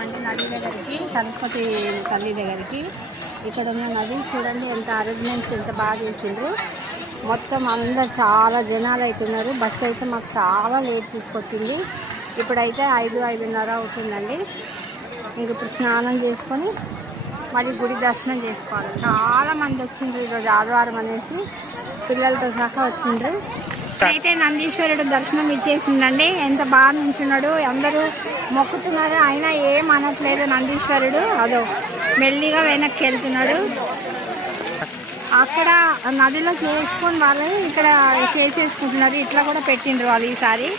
వచ్చామండి నది దగ్గరికి సరస్వతి తల్లి దగ్గరికి. ఇక్కడ ఉన్న నది చూడండి ఎంత అరేంజ్మెంట్స్ ఎంత బాగా చేసిండ్రు. మొత్తం అందరు చాలా జనాలు అవుతున్నారు బస్సు అయితే మాకు చాలా లేట్ తీసుకొచ్చింది. ఇప్పుడైతే ఐదు ఐదున్నర అవుతుందండి. ఇంక ఇప్పుడు స్నానం చేసుకొని మళ్ళీ గుడి దర్శనం చేసుకోవాలి. చాలా మంది వచ్చిండ్రు ఈరోజు ఆదివారం అనేసి. పిల్లలతో సహా వచ్చిండ్రు. అయితే నందీశ్వరుడు దర్శనం ఇచ్చేసిందండి. ఎంత బాగా నించున్నాడు. అందరూ మొక్కుతున్నారు. అయినా ఏం అనట్లేదు నందీశ్వరుడు. అదో మెల్లిగా వెనక్కి వెళ్తున్నాడు. అక్కడ నదిలో చూసుకుని వాళ్ళు ఇక్కడ చేసేసుకుంటున్నారు. ఇట్లా కూడా పెట్టిండ్రు వాళ్ళు ఈసారి.